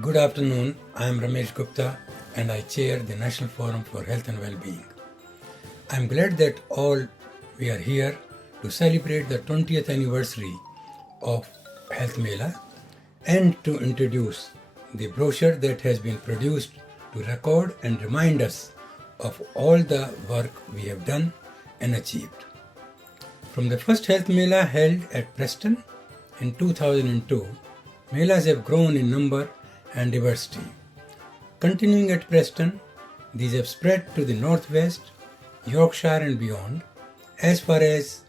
Good afternoon, I am Romesh Gupta and I chair the National Forum for Health and Wellbeing. I am glad that all we are here to celebrate the 20th anniversary of Health Mela and to introduce the brochure that has been produced to record and remind us of all the work we have done and achieved. From the first Health Mela held at Preston in 2002, Melas have grown in number and diversity. Continuing at Preston, these have spread to the northwest, Yorkshire and beyond, as far as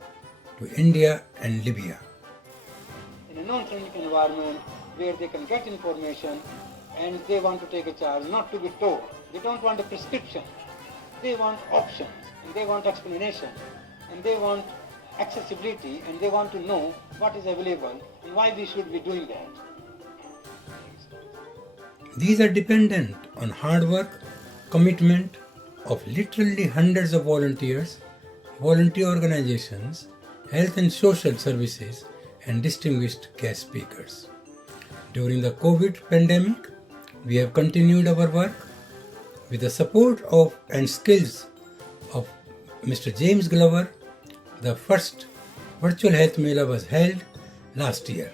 to India and Libya. In a non-clinical environment where they can get information and they want to take a charge, not to be told. They don't want a prescription. They want options and they want explanation and they want accessibility and they want to know what is available and why we should be doing that. These are dependent on hard work, commitment of literally hundreds of volunteers, volunteer organizations, health and social services, and distinguished guest speakers. During the COVID pandemic, we have continued our work with the support of and skills of Mr. James Glover. The first virtual health Mela was held last year.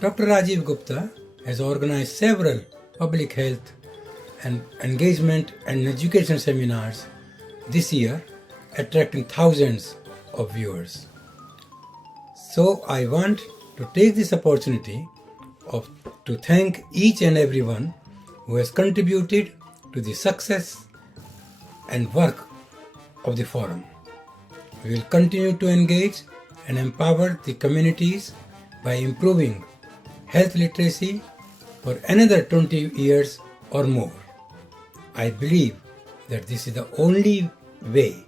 Dr. Rajeev Gupta has organized several public health and engagement and education seminars this year, attracting thousands of viewers. So I want to take this opportunity to thank each and everyone who has contributed to the success and work of the forum. We will continue to engage and empower the communities by improving health literacy for another 20 years or more. I believe that this is the only way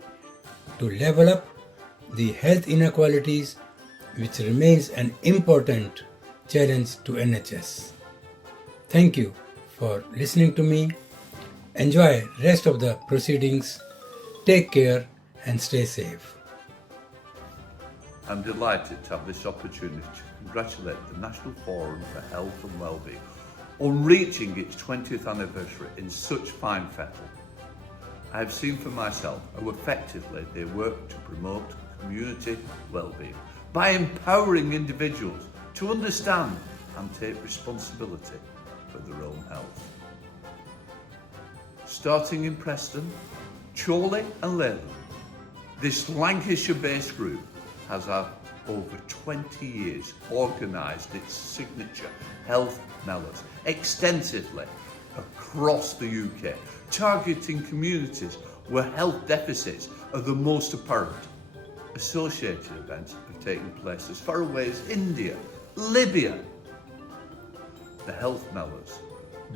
to level up the health inequalities, which remains an important challenge to NHS. Thank you for listening to me. Enjoy rest of the proceedings. Take care and stay safe. I'm delighted to have this opportunity to congratulate the National Forum for Health and Wellbeing on reaching its 20th anniversary in such fine fettle. I have seen for myself how effectively they work to promote community wellbeing by empowering individuals to understand and take responsibility for their own health. Starting in Preston, Chorley and Leyland, this Lancashire-based group has had over 20 years organised its signature health melas extensively across the UK, targeting communities where health deficits are the most apparent. Associated events have taken place as far away as India, Libya. The health melas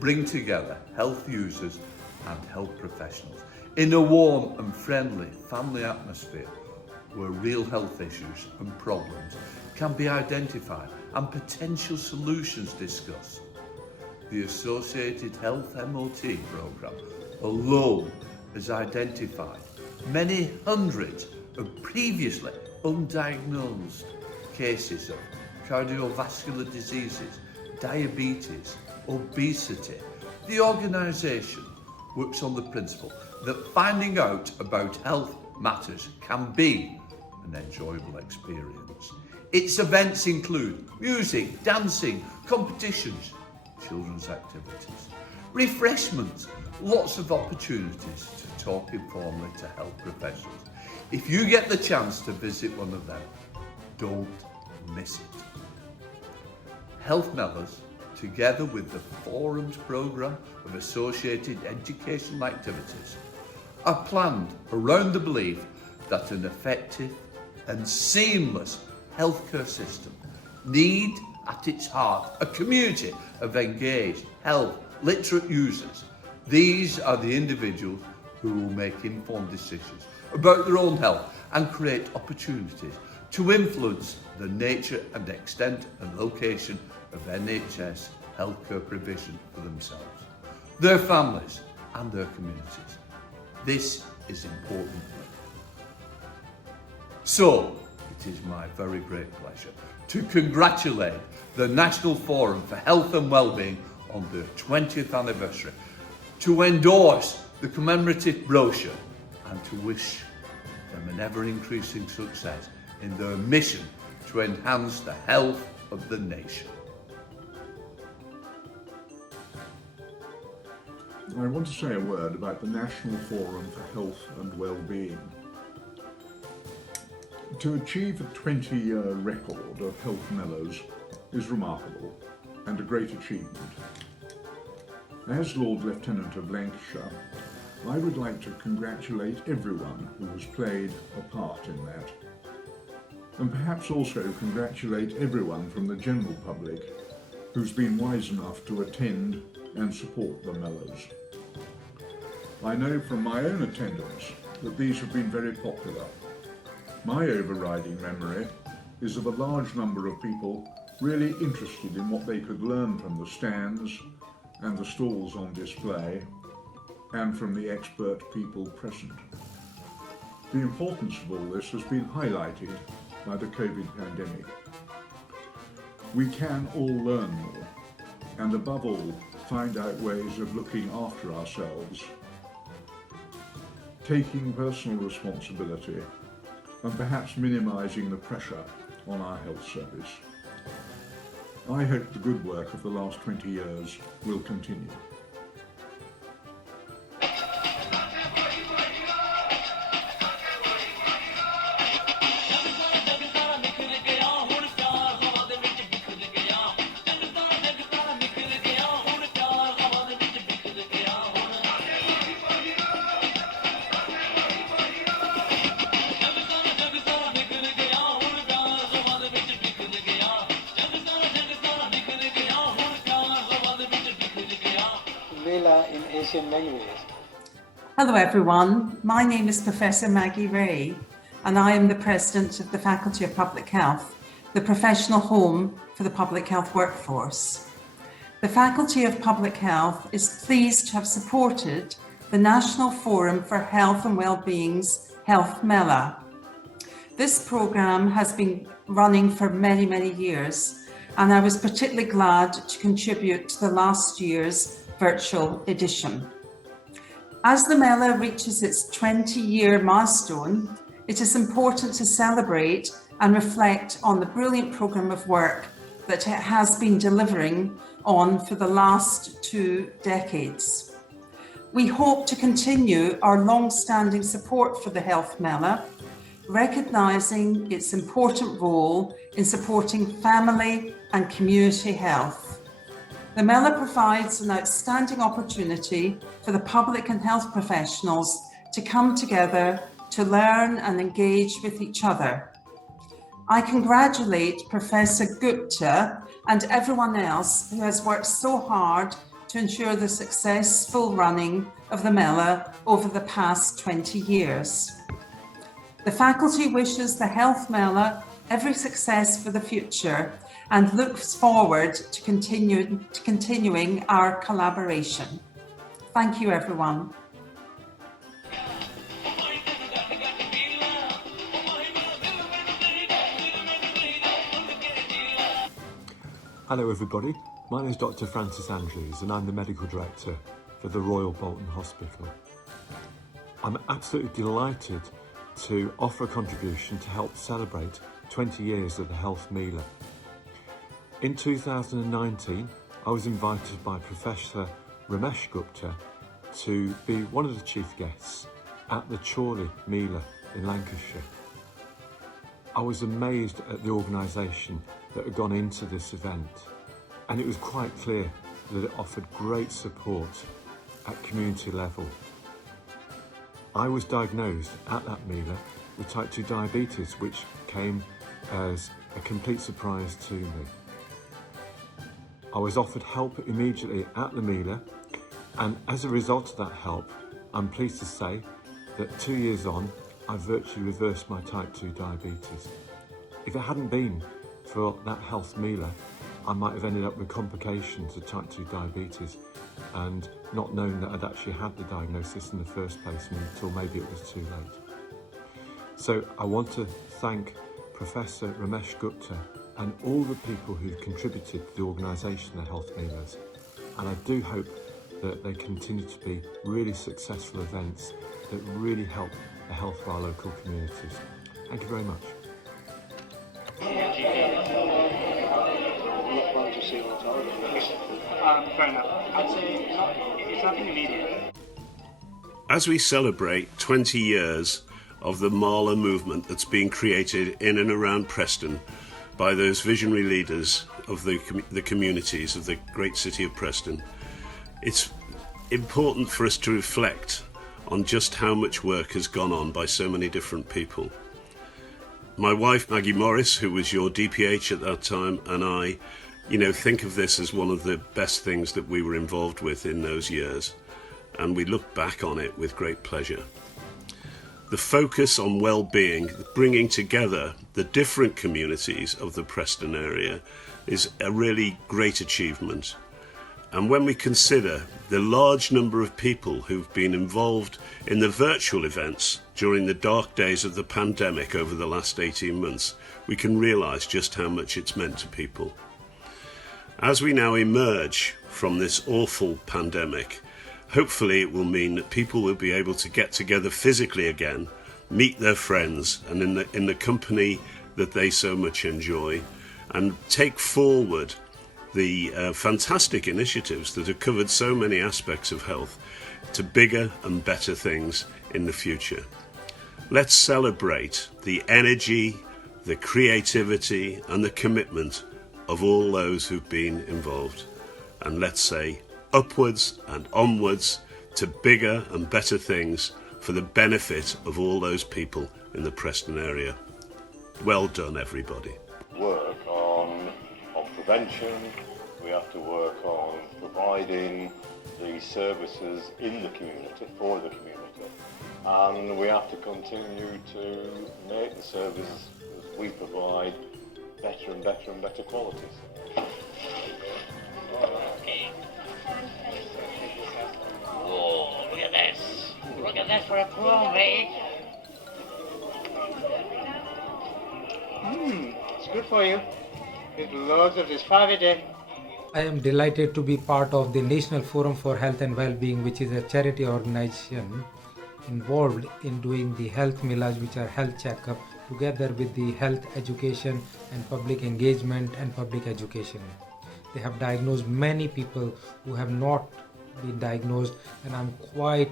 bring together health users and health professionals in a warm and friendly family atmosphere where real health issues and problems can be identified and potential solutions discussed. The Associated Health MOT programme alone has identified many hundreds of previously undiagnosed cases of cardiovascular diseases, diabetes, obesity. The organisation works on the principle that finding out about health matters can be an enjoyable experience. Its events include music, dancing, competitions, children's activities, refreshments, lots of opportunities to talk informally to health professionals. If you get the chance to visit one of them, don't miss it. Health Melas, together with the Forum's programme of associated educational activities, are planned around the belief that an effective and seamless healthcare system need at its heart a community of engaged, health, literate users. These are the individuals who will make informed decisions about their own health and create opportunities to influence the nature and extent and location of NHS healthcare provision for themselves, their families and their communities. This is important. So, it is my very great pleasure to congratulate the National Forum for Health and Wellbeing on the 20th anniversary to endorse the commemorative brochure and to wish them an ever-increasing success in their mission to enhance the health of the nation. I want to say a word about the National Forum for Health and Wellbeing. To achieve a 20-year record of health mellows is remarkable and a great achievement. As Lord Lieutenant of Lancashire, I would like to congratulate everyone who has played a part in that, and perhaps also congratulate everyone from the general public who's been wise enough to attend and support the mellows. I know from my own attendance that these have been very popular. My overriding memory is of a large number of people really interested in what they could learn from the stands and the stalls on display, and from the expert people present. The importance of all this has been highlighted by the COVID pandemic. We can all learn more, and above all, find out ways of looking after ourselves, taking personal responsibility, and perhaps minimising the pressure on our health service. I hope the good work of the last 20 years will continue. In Asian language. Hello everyone, my name is Professor Maggie Rae and I am the President of the Faculty of Public Health, the professional home for the public health workforce. The Faculty of Public Health is pleased to have supported the National Forum for Health and Wellbeing's Health Mela. This programme has been running for many, many years, and I was particularly glad to contribute to the last year's virtual edition. As the Mela reaches its 20-year milestone, it is important to celebrate and reflect on the brilliant programme of work that it has been delivering on for the last 2 decades. We hope to continue our long-standing support for the Health Mela, recognising its important role in supporting family and community health. The Mela provides an outstanding opportunity for the public and health professionals to come together to learn and engage with each other. I congratulate Professor Gupta and everyone else who has worked so hard to ensure the successful running of the Mela over the past 20 years. The faculty wishes the Health Mela every success for the future and looks forward to continuing our collaboration. Thank you, everyone. Hello everybody, my name is Dr. Francis Andrews and I'm the Medical Director for the Royal Bolton Hospital. I'm absolutely delighted to offer a contribution to help celebrate 20 years of the Health Mela. In 2019, I was invited by Professor Romesh Gupta to be one of the chief guests at the Chorley Mela in Lancashire. I was amazed at the organisation that had gone into this event, and it was quite clear that it offered great support at community level. I was diagnosed at that Mela with type 2 diabetes, which came as a complete surprise to me. I was offered help immediately at the Mela, and as a result of that help, I'm pleased to say that 2 years on, I virtually reversed my type 2 diabetes. If it hadn't been for that Health Mela, I might have ended up with complications of type 2 diabetes and not known that I'd actually had the diagnosis in the first place until maybe it was too late. So I want to thank Professor Romesh Gupta and all the people who contributed to the organisation of the Health Melas. and I do hope that they continue to be really successful events that really help the health of our local communities. Thank you very much. Fair enough. I'd say it's nothing immediate. As we celebrate 20 years of the Marla movement that's been created in and around Preston by those visionary leaders of the communities of the great city of Preston, it's important for us to reflect on just how much work has gone on by so many different people. My wife, Maggie Morris, who was your DPH at that time, and I, think of this as one of the best things that we were involved with in those years, and we look back on it with great pleasure. The focus on well-being, bringing together the different communities of the Preston area, is a really great achievement. And when we consider the large number of people who've been involved in the virtual events during the dark days of the pandemic over the last 18 months, we can realise just how much it's meant to people. As we now emerge from this awful pandemic, hopefully it will mean that people will be able to get together physically again, meet their friends and in the company that they so much enjoy, and take forward the fantastic initiatives that have covered so many aspects of health to bigger and better things in the future. Let's celebrate the energy, the creativity and the commitment of all those who've been involved. And let's say upwards and onwards to bigger and better things for the benefit of all those people in the Preston area. Well done, everybody. Work on prevention, we have to work on providing the services in the community, for the community, and we have to continue to make the services we provide better and better and better quality. Oh, look at this. Look at this for a prawn, mate. It's good for you. With loads of this 5 a day. I am delighted to be part of the National Forum for Health and Wellbeing, which is a charity organization involved in doing the health millage, which are health checkup, together with the health education and public engagement and public education. They have diagnosed many people who have not been diagnosed, and I'm quite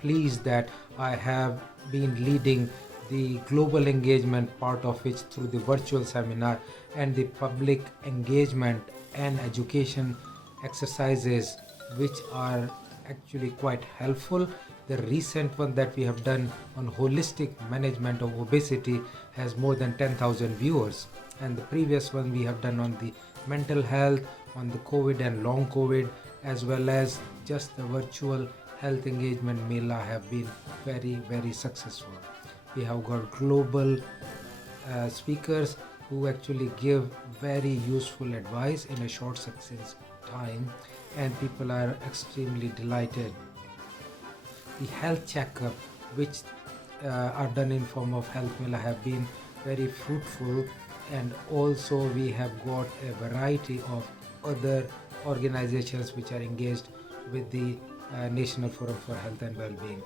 pleased that I have been leading the global engagement part of it through the virtual seminar and the public engagement and education exercises, which are actually quite helpful. The recent one that we have done on holistic management of obesity has more than 10,000 viewers, and the previous one we have done on the mental health, on the COVID and long COVID, as well as just the virtual health engagement mela have been very, very successful. We have got global speakers who actually give very useful advice in a short success time, and people are extremely delighted. The health checkup, which are done in form of health mela, have been very fruitful, and also we have got a variety of other organizations which are engaged with the National Forum for Health and Wellbeing.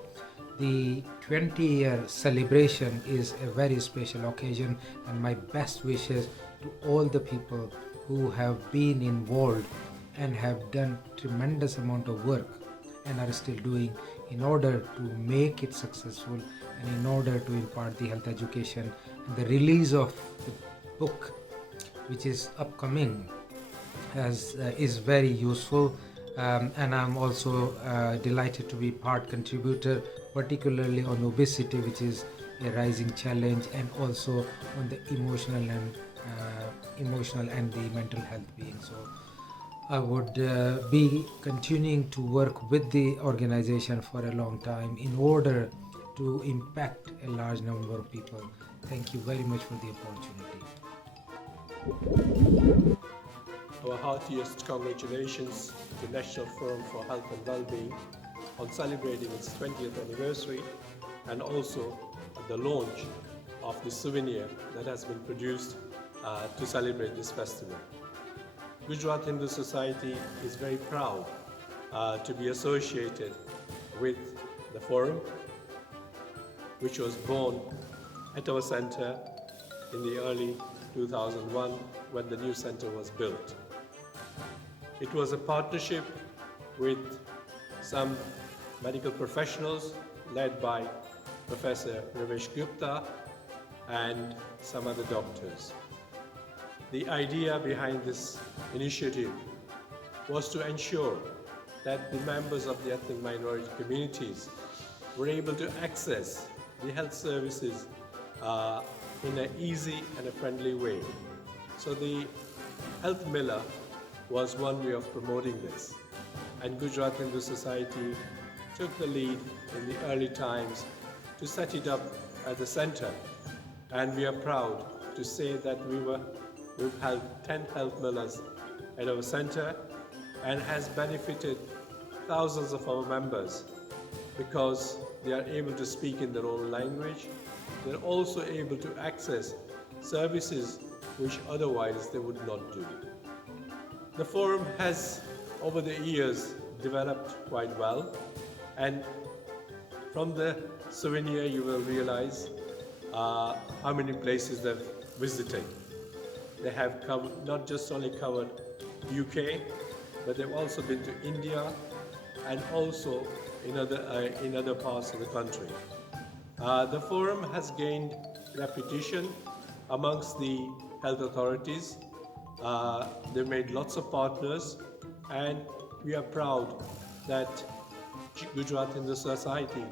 The 20-year celebration is a very special occasion, and my best wishes to all the people who have been involved and have done tremendous amount of work and are still doing in order to make it successful and in order to impart the health education. And the release of the book, which is upcoming, is very useful, and I'm also delighted to be part contributor, particularly on obesity, which is a rising challenge, and also on the emotional and the mental health being. So I would be continuing to work with the organization for a long time in order to impact a large number of people. Thank you very much for the opportunity. Our heartiest congratulations to National Forum for Health and Wellbeing on celebrating its 20th anniversary, and also the launch of the souvenir that has been produced to celebrate this festival. Gujarat Hindu Society is very proud to be associated with the forum, which was born at our centre in the early 2001 when the new centre was built. It was a partnership with some medical professionals led by Professor Romesh Gupta and some other doctors. The idea behind this initiative was to ensure that the members of the ethnic minority communities were able to access the health services in an easy and a friendly way. So the Health Miller was one way of promoting this, and Gujarat Hindu Society took the lead in the early times to set it up as a centre, and we are proud to say that we've held 10 Health Millers at our centre and has benefited thousands of our members because they are able to speak in their own language. They're also able to access services which otherwise they would not do. The forum has over the years developed quite well, and from the souvenir you will realize how many places they've visited. They have not just only covered UK, but they've also been to India and also in other parts of the country. The forum has gained reputation amongst the health authorities. They've made lots of partners, and we are proud that Gujarat Hindu Society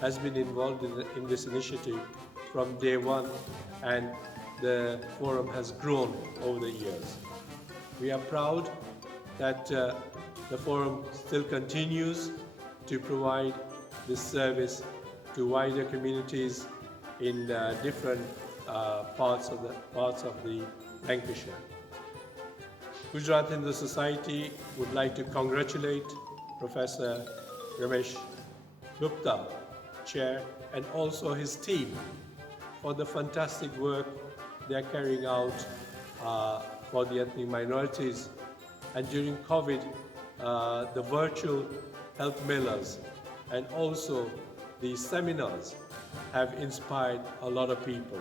has been involved in this initiative from day one, and the forum has grown over the years. We are proud that the forum still continues to provide this service to wider communities in different parts of the Lancashire. Gujarat Hindu Society would like to congratulate Professor Romesh Gupta, Chair, and also his team for the fantastic work they are carrying out for the ethnic minorities. And during COVID, the virtual health mailers and also the seminars have inspired a lot of people.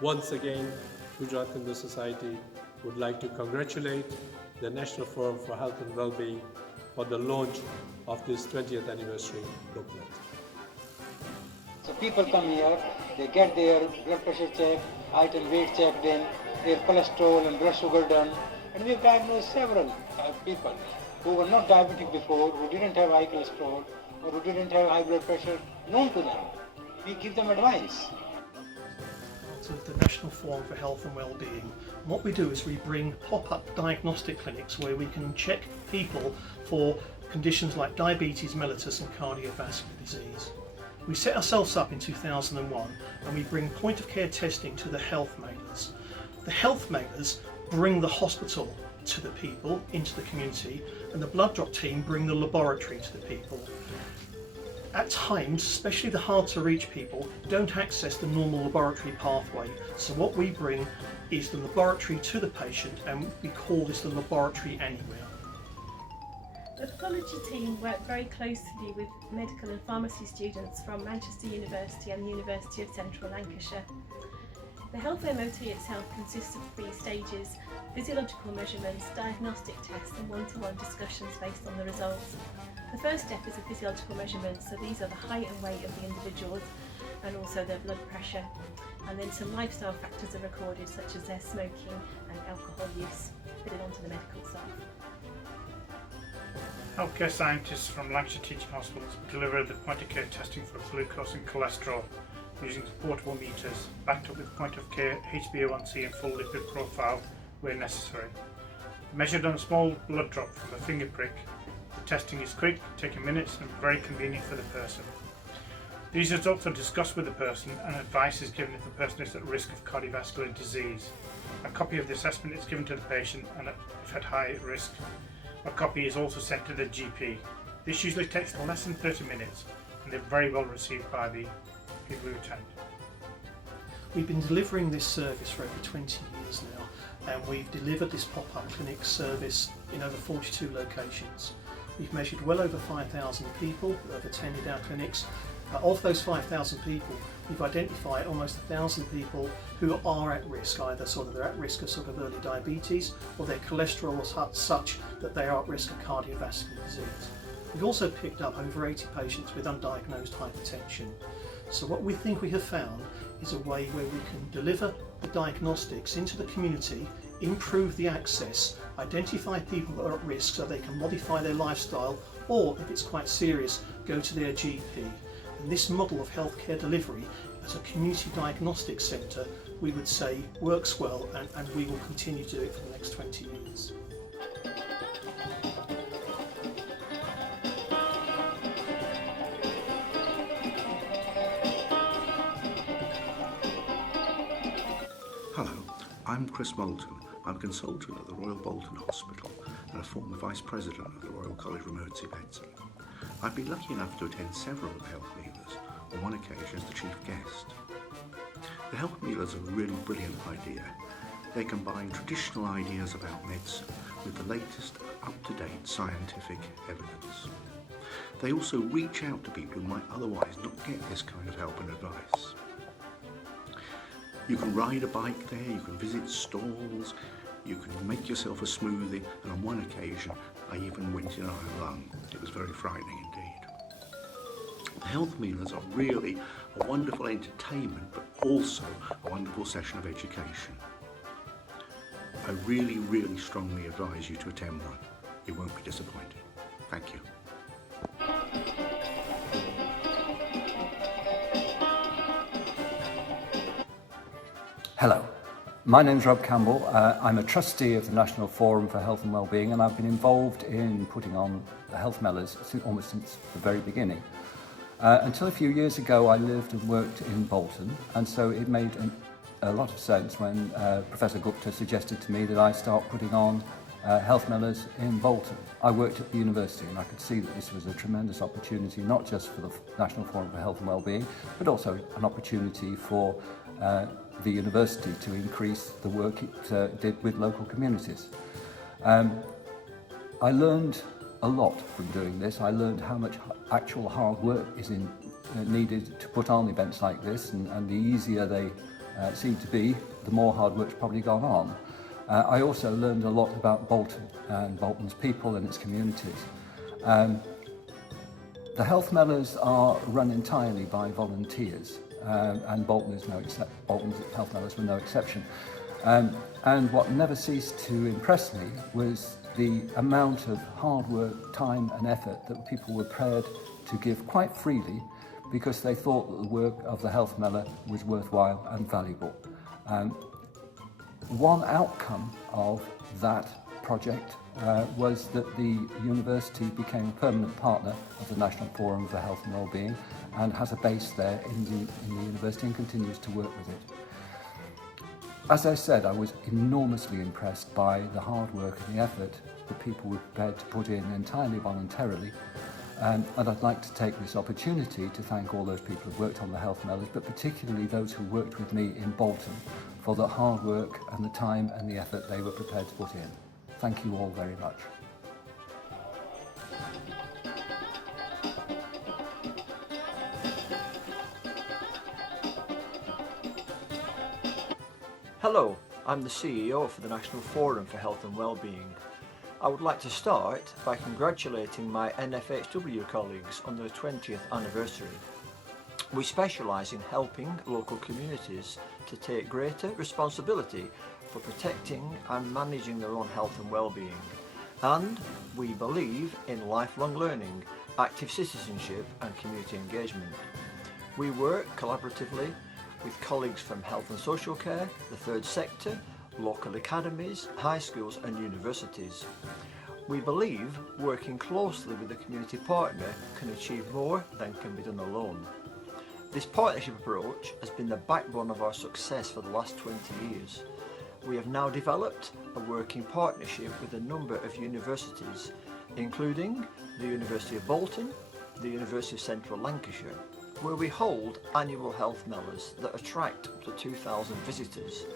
Once again, Gujarat Hindu Society would like to congratulate the National Forum for Health and Wellbeing for the launch of this 20th anniversary booklet. So people come here, they get their blood pressure checked, height and weight checked in, their cholesterol and blood sugar done, and we've diagnosed several people who were not diabetic before, who didn't have high cholesterol, or who didn't have high blood pressure known to them. We give them advice. To the National Forum for Health and Wellbeing. What we do is we bring pop-up diagnostic clinics where we can check people for conditions like diabetes mellitus and cardiovascular disease. We set ourselves up in 2001 and we bring point-of-care testing to the health mailers. The health mailers bring the hospital to the people, into the community, and the blood drop team bring the laboratory to the people. At times, especially the hard to reach people, don't access the normal laboratory pathway. So what we bring is the laboratory to the patient, and we call this the laboratory anywhere. The pathology team work very closely with medical and pharmacy students from Manchester University and the University of Central Lancashire. The health MOT itself consists of 3 stages: physiological measurements, diagnostic tests and one-to-one discussions based on the results. The first step is a physiological measurement, so these are the height and weight of the individuals and also their blood pressure. And then some lifestyle factors are recorded, such as their smoking and alcohol use, fitted onto the medical staff. Healthcare scientists from Lancashire Teaching Hospitals deliver the point-of-care testing for glucose and cholesterol using portable meters, backed up with point-of-care HbA1c and full lipid profile where necessary. Measured on a small blood drop from a finger prick, the testing is quick, taking minutes and very convenient for the person. These results are discussed with the person and advice is given if the person is at risk of cardiovascular disease. A copy of the assessment is given to the patient and if at high risk, a copy is also sent to the GP. This usually takes less than 30 minutes and they're very well received by the people who attend. We've been delivering this service for over 20 years now, and we've delivered this pop-up clinic service in over 42 locations. We've measured well over 5,000 people that have attended our clinics. Of those 5,000 people, we've identified almost 1,000 people who are at risk, either they're at risk of early diabetes, or their cholesterol is such that they are at risk of cardiovascular disease. We've also picked up over 80 patients with undiagnosed hypertension. So what we think we have found is a way where we can deliver the diagnostics into the community, improve the access, identify people that are at risk so they can modify their lifestyle, or if it's quite serious, go to their GP. And this model of healthcare delivery as a community diagnostic centre, we would say works well, and we will continue to do it for the next 20 years. Hello, I'm Chris Bolton. I'm a consultant at the Royal Bolton Hospital and a former Vice President of the Royal College of Emergency Medicine. I've been lucky enough to attend several of the health mealers, on one occasion as the chief guest. The health mealers are a really brilliant idea. They combine traditional ideas about medicine with the latest up-to-date scientific evidence. They also reach out to people who might otherwise not get this kind of help and advice. You can ride a bike there, you can visit stalls, you can make yourself a smoothie, and on one occasion I even went in iron lung. It was very frightening indeed. The health mealers are really a wonderful entertainment, but also a wonderful session of education. I really, really strongly advise you to attend one. You won't be disappointed. Thank you. Hello, my name's Rob Campbell. I'm a trustee of the National Forum for Health and Wellbeing, and I've been involved in putting on the health mellas almost since the very beginning. Until a few years ago, I lived and worked in Bolton, and so it made a lot of sense when Professor Gupta suggested to me that I start putting on health mellas in Bolton. I worked at the university, and I could see that this was a tremendous opportunity, not just for the National Forum for Health and Wellbeing, but also an opportunity for the university to increase the work it did with local communities. I learned a lot from doing this. I learned how much actual hard work is needed to put on events like this, and the easier they seem to be, the more hard work's probably gone on. I also learned a lot about Bolton and Bolton's people and its communities. The health mellas are run entirely by volunteers. And Bolton's health mellas were no exception. And what never ceased to impress me was the amount of hard work, time and effort that people were prepared to give quite freely because they thought that the work of the health mellah was worthwhile and valuable. One outcome of that project was that the university became a permanent partner of the National Forum for Health and Wellbeing and has a base there in the university and continues to work with it. As I said, I was enormously impressed by the hard work and the effort that people were prepared to put in entirely voluntarily, and I'd like to take this opportunity to thank all those people who worked on the health mellas, but particularly those who worked with me in Bolton for the hard work and the time and the effort they were prepared to put in. Thank you all very much. Hello, I'm the CEO for the National Forum for Health and Wellbeing. I would like to start by congratulating my NFHW colleagues on their 20th anniversary. We specialise in helping local communities to take greater responsibility for protecting and managing their own health and well-being, and we believe in lifelong learning, active citizenship and community engagement. We work collaboratively with colleagues from health and social care, the third sector, local academies, high schools and universities. We believe working closely with a community partner can achieve more than can be done alone. This partnership approach has been the backbone of our success for the last 20 years. We have now developed a working partnership with a number of universities, including the University of Bolton, the University of Central Lancashire, where we hold annual health mellas that attract up to 2,000 visitors.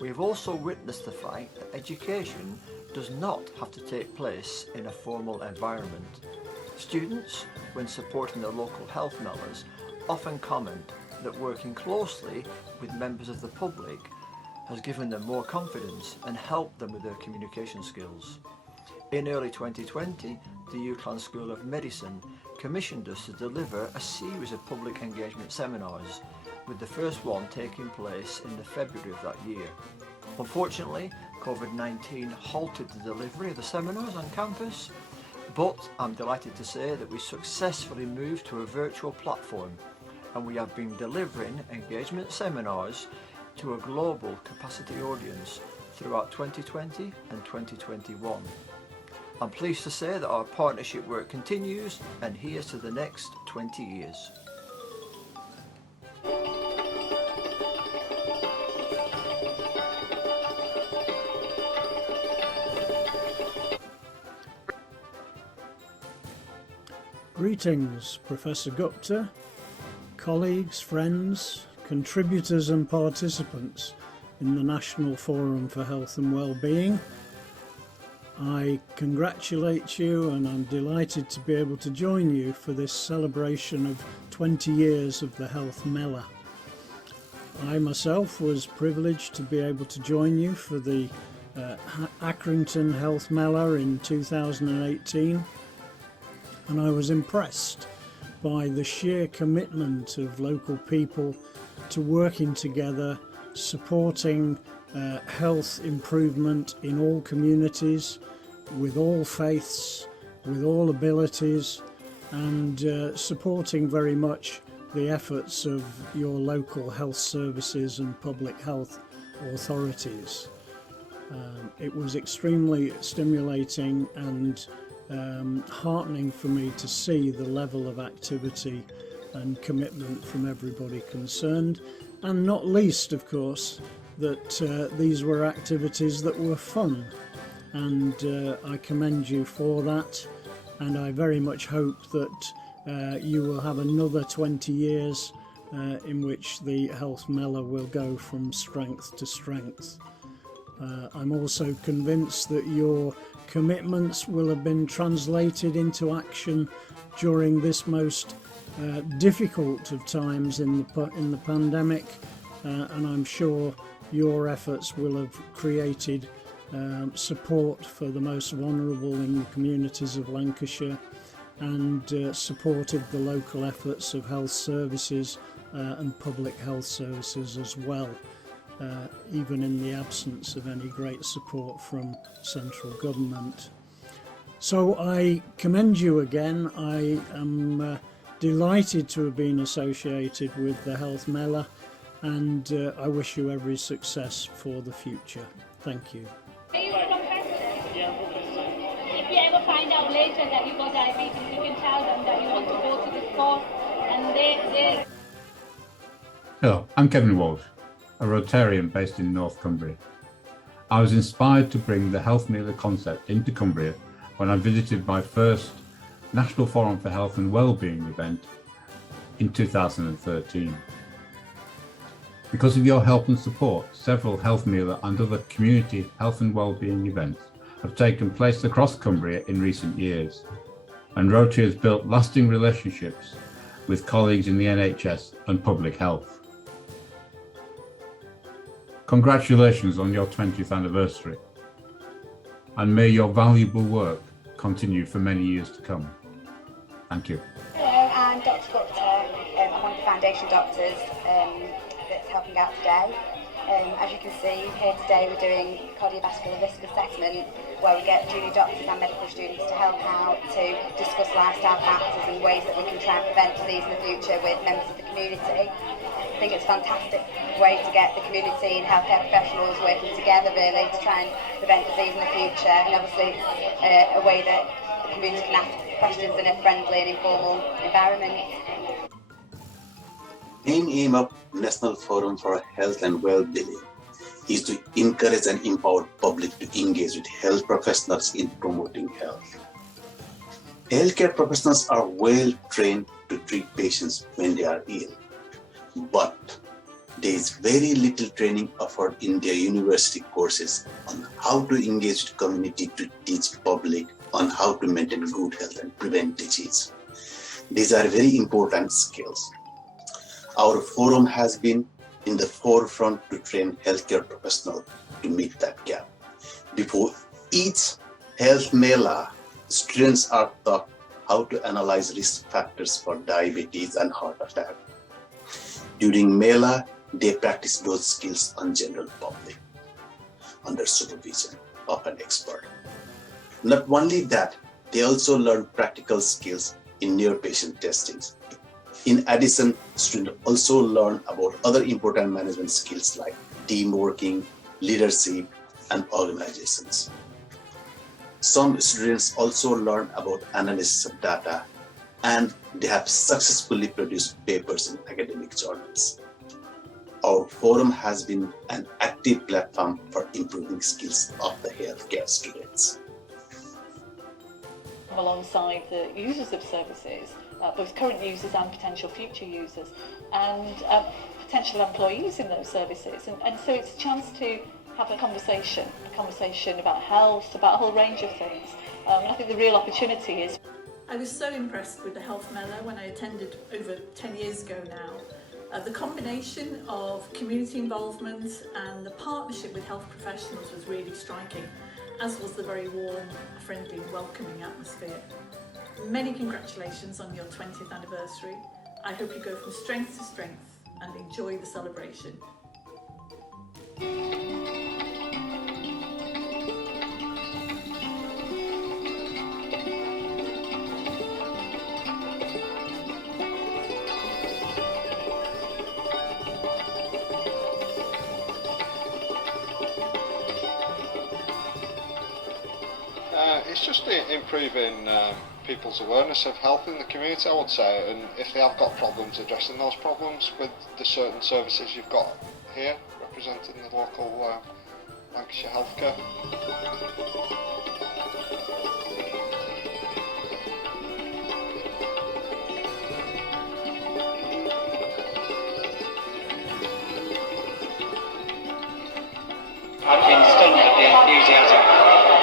We have also witnessed the fact that education does not have to take place in a formal environment. Students, when supporting their local health mellas, often comment that working closely with members of the public has given them more confidence and helped them with their communication skills. In early 2020, the UCLan School of Medicine commissioned us to deliver a series of public engagement seminars, with the first one taking place in the February of that year. Unfortunately, COVID-19 halted the delivery of the seminars on campus, but I'm delighted to say that we successfully moved to a virtual platform, and we have been delivering engagement seminars to a global capacity audience throughout 2020 and 2021. I'm pleased to say that our partnership work continues, and here's to the next 20 years. Greetings, Professor Gupta, colleagues, friends, contributors and participants in the National Forum for Health and Wellbeing. I congratulate you, and I'm delighted to be able to join you for this celebration of 20 years of the Health Mela. I myself was privileged to be able to join you for the Accrington Health Mela in 2018, and I was impressed by the sheer commitment of local people to working together, supporting health improvement in all communities, with all faiths, with all abilities, and supporting very much the efforts of your local health services and public health authorities. It was extremely stimulating and heartening for me to see the level of activity and commitment from everybody concerned, and not least, of course, that these were activities that were fun, and I commend you for that, and I very much hope that you will have another 20 years in which the Health Mela will go from strength to strength. I'm also convinced that your commitments will have been translated into action during this most difficult of times in the pandemic, and I'm sure your efforts will have created support for the most vulnerable in the communities of Lancashire, and supported the local efforts of health services and public health services as well, even in the absence of any great support from central government. So I commend you again. I am delighted to have been associated with the Health Mela, and I wish you every success for the future. Thank you. Are you from Preston? Yeah, from Preston. If you ever find out later that you've got diabetes, you can tell them that you want to go to this course, and they... Hello, I'm Kevin Walsh, a Rotarian based in North Cumbria. I was inspired to bring the Health Mela concept into Cumbria when I visited my first National Forum for Health and Wellbeing event in 2013. Because of your help and support, several Health Mela and other community health and wellbeing events have taken place across Cumbria in recent years, and Rotary has built lasting relationships with colleagues in the NHS and public health. Congratulations on your 20th anniversary, and may your valuable work continue for many years to come. Thank you. Hello, I'm Dr. Gupta. I'm one of the foundation doctors that's helping out today. As you can see, here today we're doing cardiovascular risk assessment, where we get junior doctors and medical students to help out to discuss lifestyle factors and ways that we can try and prevent disease in the future with members of the community. I think it's a fantastic way to get the community and healthcare professionals working together really to try and prevent disease in the future, and obviously it's a way that the community can ask questions in a friendly and informal environment. Main aim of National Forum for Health and Wellbeing is to encourage and empower public to engage with health professionals in promoting health. Healthcare professionals are well trained to treat patients when they are ill, but there is very little training offered in their university courses on how to engage the community to teach public on how to maintain good health and prevent disease. These are very important skills. Our forum has been in the forefront to train healthcare professionals to meet that gap. Before each health mela, students are taught how to analyze risk factors for diabetes and heart attack. During mela, they practice those skills on general public under supervision of an expert. Not only that, they also learn practical skills in near-patient testings. In addition, students also learn about other important management skills like teamworking, leadership, and organizations. Some students also learn about analysis of data, and they have successfully produced papers in academic journals. Our forum has been an active platform for improving skills of the healthcare students. Alongside the users of services, both current users and potential future users, and potential employees in those services. And so it's a chance to have a conversation about health, about a whole range of things. And I think the real opportunity is... I was so impressed with the Health Mela when I attended over 10 years ago now. The combination of community involvement and the partnership with health professionals was really striking, as was the very warm, friendly, welcoming atmosphere. Many congratulations on your 20th anniversary. I hope you go from strength to strength and enjoy the celebration. It's just improving people's awareness of health in the community, I would say, and if they have got problems, addressing those problems with the certain services you've got here representing the local Lancashire healthcare. I've been stunned at the enthusiasm,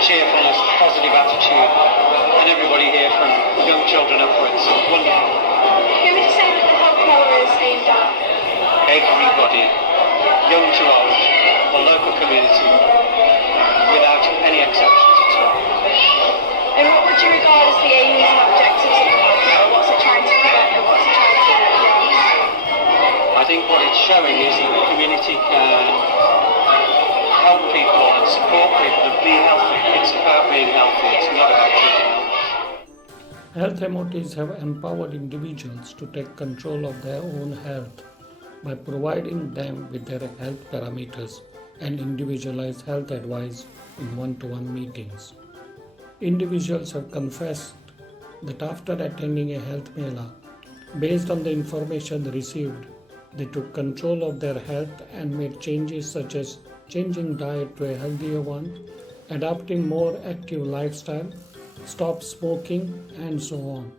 cheerfulness, positive attitude, and everybody here from young children upwards. Wonderful. Who would you say that the Health Mela is aimed at? Everybody, young to old, the local community, without any exceptions at all. And what would you regard as the aims and objectives of the Health Mela? What's it trying to prevent and what's it trying to achieve? I think what it's showing is that the community can help people and support people to be healthy. It's about being healthy, it's not about keeping healthy. Health MOTs have empowered individuals to take control of their own health by providing them with their health parameters and individualized health advice in one-to-one meetings. Individuals have confessed that after attending a health mela, based on the information received, they took control of their health and made changes such as changing diet to a healthier one, adopting more active lifestyle, stop smoking, and so on.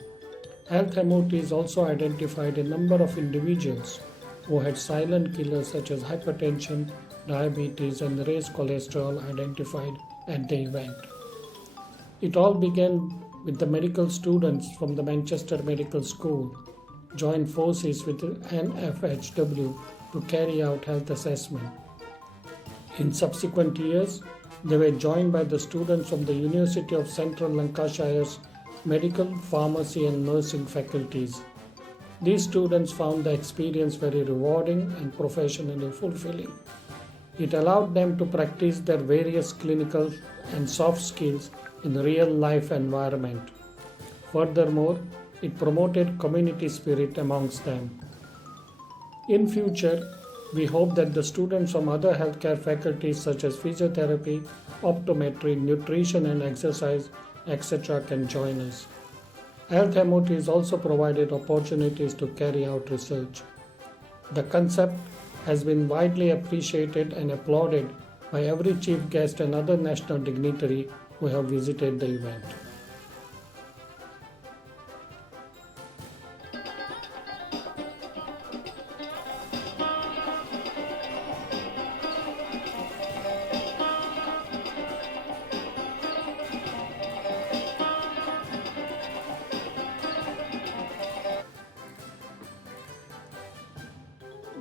Health MOTs also identified a number of individuals who had silent killers such as hypertension, diabetes, and raised cholesterol identified at the event. It all began with the medical students from the Manchester Medical School joined forces with the NFHW to carry out health assessment. In subsequent years, they were joined by the students from the University of Central Lancashire's medical, pharmacy and nursing faculties. These students found the experience very rewarding and professionally fulfilling. It allowed them to practice their various clinical and soft skills in a real-life environment. Furthermore, it promoted community spirit amongst them. In future, we hope that the students from other healthcare faculties such as physiotherapy, optometry, nutrition and exercise, etc. can join us. Health MOTs also provided opportunities to carry out research. The concept has been widely appreciated and applauded by every chief guest and other national dignitary who have visited the event.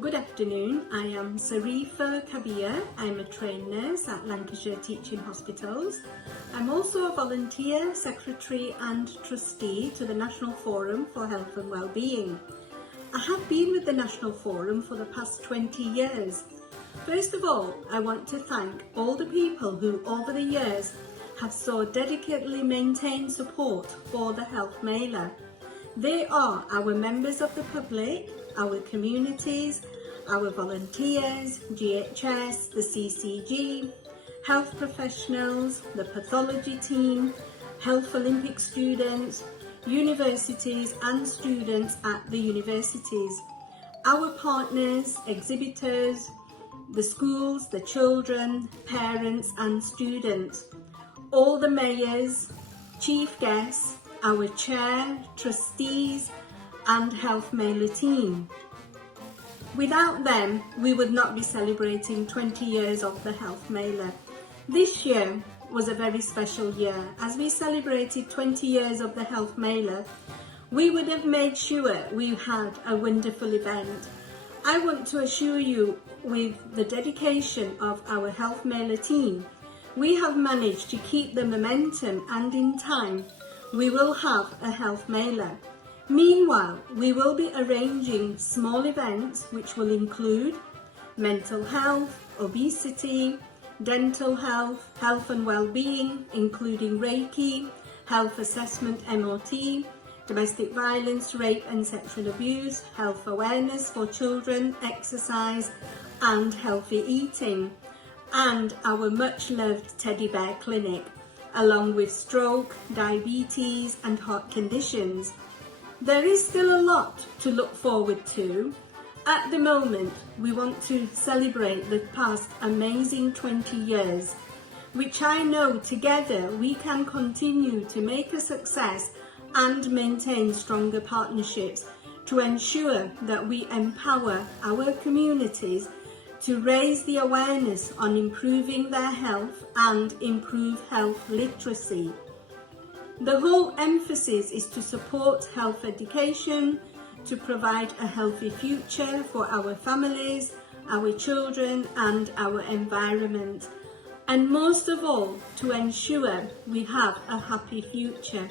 Good afternoon, I am Sarifa Kabir. I'm a trained nurse at Lancashire Teaching Hospitals. I'm also a volunteer, secretary and trustee to the National Forum for Health and Wellbeing. I have been with the National Forum for the past 20 years. First of all, I want to thank all the people who over the years have so dedicatedly maintained support for the Health Mailer. They are our members of the public, our communities, our volunteers, GHS, the CCG, health professionals, the pathology team, Health Olympic students, universities and students at the universities, our partners, exhibitors, the schools, the children, parents and students, all the mayors, chief guests, our chair, trustees and Health Mailer team. Without them, we would not be celebrating 20 years of the Health Mailer. This year was a very special year. As we celebrated 20 years of the Health Mailer, we would have made sure we had a wonderful event. I want to assure you, with the dedication of our Health Mailer team, we have managed to keep the momentum, and in time we will have a Health Mailer. Meanwhile, we will be arranging small events which will include mental health, obesity, dental health, health and well-being, including Reiki, health assessment MOT, domestic violence, rape and sexual abuse, health awareness for children, exercise and healthy eating, and our much-loved teddy bear clinic, along with stroke, diabetes and heart conditions. There is still a lot to look forward to. At the moment, we want to celebrate the past amazing 20 years, which I know together we can continue to make a success and maintain stronger partnerships to ensure that we empower our communities to raise the awareness on improving their health and improve health literacy. The whole emphasis is to support health education, to provide a healthy future for our families, our children and our environment, and most of all, to ensure we have a happy future.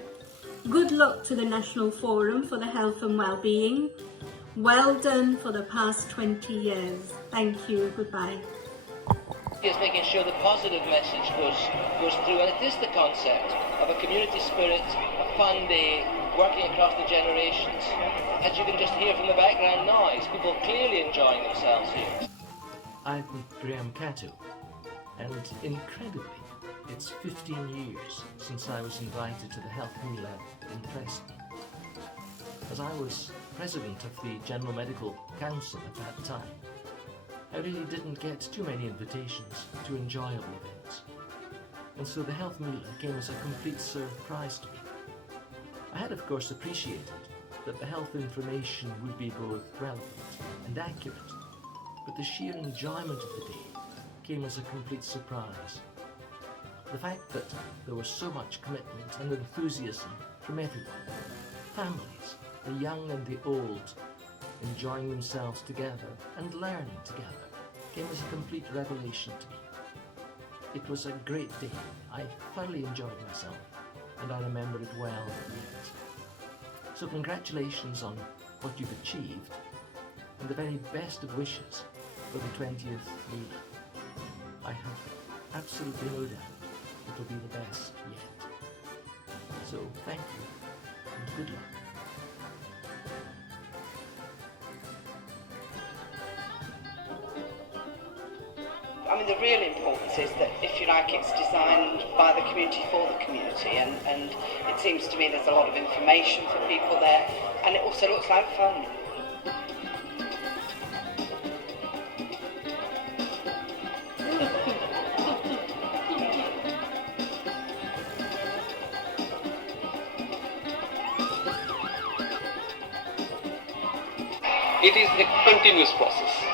Good luck to the National Forum for the Health and Wellbeing. Well done for the past 20 years. Thank you. Goodbye. It's making sure the positive message goes through, and it is the concept of a community spirit, a fun day, working across the generations. As you can just hear from the background noise, people clearly enjoying themselves here. I'm Graeme Catto, and incredibly, it's 15 years since I was invited to the Health Mailer in Preston. As I was president of the General Medical Council at that time, I really didn't get too many invitations to enjoyable events, and so the Health Mailer came as a complete surprise to me. I had of course appreciated that the health information would be both relevant and accurate, but the sheer enjoyment of the day came as a complete surprise. The fact that there was so much commitment and enthusiasm from everyone, families, the young and the old, enjoying themselves together and learning together, came as a complete revelation to me. It was a great day. I thoroughly enjoyed myself, and I remember it well yet. So congratulations on what you've achieved, and the very best of wishes for the 20th Mailer. I have absolutely no doubt it will be the best yet. So thank you, and good luck. I mean, the real importance is that, if you like, it's designed by the community for the community, and it seems to me there's a lot of information for people there, and it also looks like fun. It is a continuous process.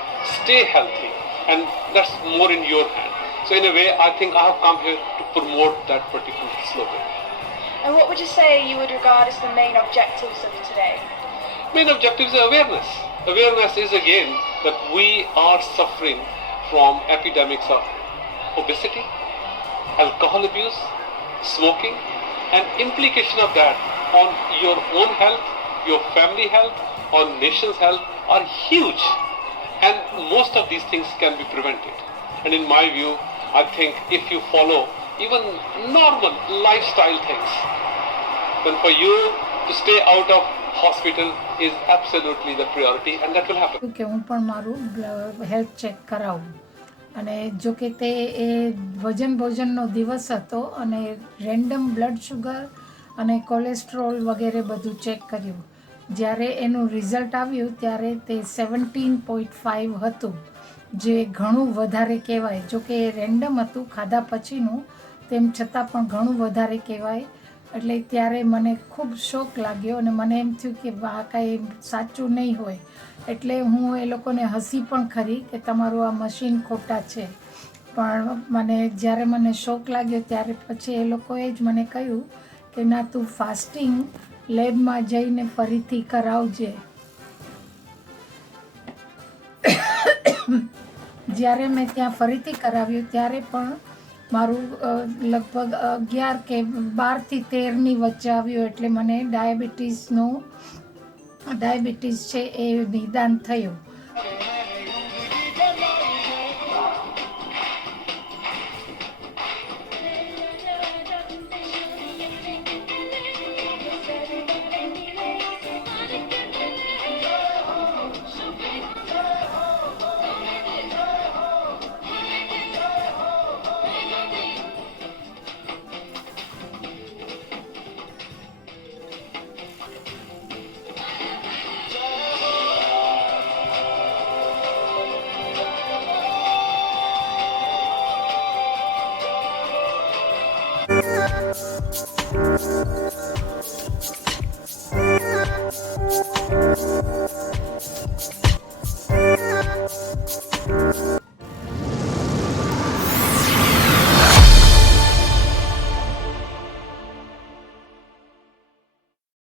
Stay healthy, and that's more in your hand. So in a way, I think I have come here to promote that particular slogan. And what would you say you would regard as the main objectives of today? main objective is awareness. Awareness is again that we are suffering from epidemics of obesity, alcohol abuse, smoking, and implication of that on your own health, your family health, on nation's health are huge. And most of these things can be prevented. And in my view, I think if you follow even normal lifestyle things, then for you to stay out of hospital is absolutely the priority, and that will happen. કે હું પણ મારું health check કરાવું, અને જો કે તે એ વજન ભોજનનો દિવસ હતો અને રેન્ડમ બ્લડ શુગર અને કોલેસ્ટ્રોલ વગેરે બધું ચેક કર્યું. જ્યારે એનું રિઝલ્ટ આવ્યું ત્યારે તે 17.5 હતું, જે ઘણું વધારે કહેવાય. જો કે એ રેન્ડમ હતું ખાધા પછીનું, તેમ છતાં પણ ઘણું વધારે કહેવાય. એટલે ત્યારે મને ખૂબ શોક લાગ્યો અને મને એમ થયું કે આ કાંઈ સાચું નહીં હોય. એટલે હું એ લોકોને હસી પણ ખરી કે તમારું આ મશીન ખોટા છે. પણ જ્યારે મને શોક લાગ્યો ત્યારે પછી એ લોકોએ જ મને કહ્યું કે ના, તું ફાસ્ટિંગ લેબમાં જઈને ફરીથી કરાવજે. જ્યારે મેં ત્યાં ફરીથી કરાવ્યું ત્યારે પણ મારું લગભગ 11 કે 12 થી 13ની વચ્ચે આવ્યું. એટલે મને ડાયાબિટીસ છે એ નિદાન થયું.